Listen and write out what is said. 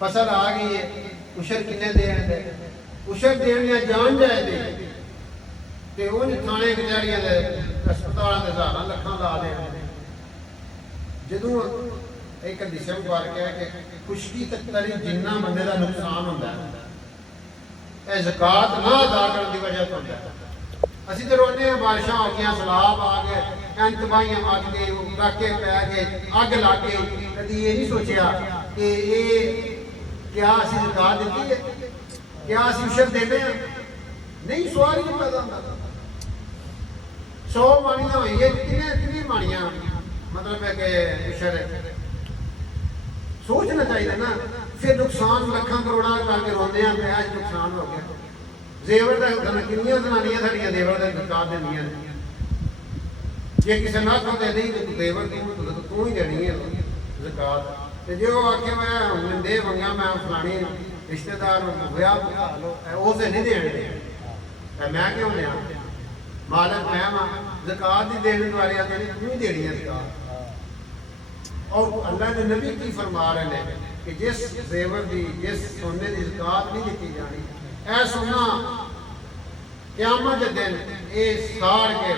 फसल आ गई है, उशर किन्ने देन दे, उशर देन या जान जाए दे ते उन थाने कचहरियां दे अस्पतालों के हज़ारां लखां ला देन। जदों एक हदीस मुबारक है कि खुशकी तक तरी जिन्ना बंदे का नुकसान होता है यह ज़कात ना अदा करने की वजह तो होता है। असी तो रोने हैं बारिशां हो गई, सैलाब आ गए, एन तबाहियां मच गई, डाके पै गए, अग लग गई, कभी ये नहीं सोचा कि ये क्या असी ज़कात दी है, क्या असी उशर देते हैं? नहीं, सवाल ही नहीं पैदा होता। 100 माड़ियां हुई है, कितनी माड़ियां मतलब है कि उशर सोचना चाहिए ना। फिर नुकसान लखा करोड़ा करके रोंदे हैं, आज नुकसान हो गया। जेवर का कितनियां जनानियां साड़ियां जेवर का ज़कात देंदियां ने, जे किसी ना खाते नहीं तो जेवर तू ही देनी है ज़कात। तो जो आखे मैं दे मंगा मैं फलानी रिश्तेदार ब्याह बुला लो, उसे नहीं देने, मैं क्यों लिया? मालक मैं वा, ज़कात ही देने वाले आते नहीं, तू ही देनी है ज़कात। और अल्लाह के नबी की फरमा रहे हैं कि जिस जेवर की, जिस सोने की ज़कात नहीं दी जानी, ऐ सोना क़यामत के दिन ये साड़ के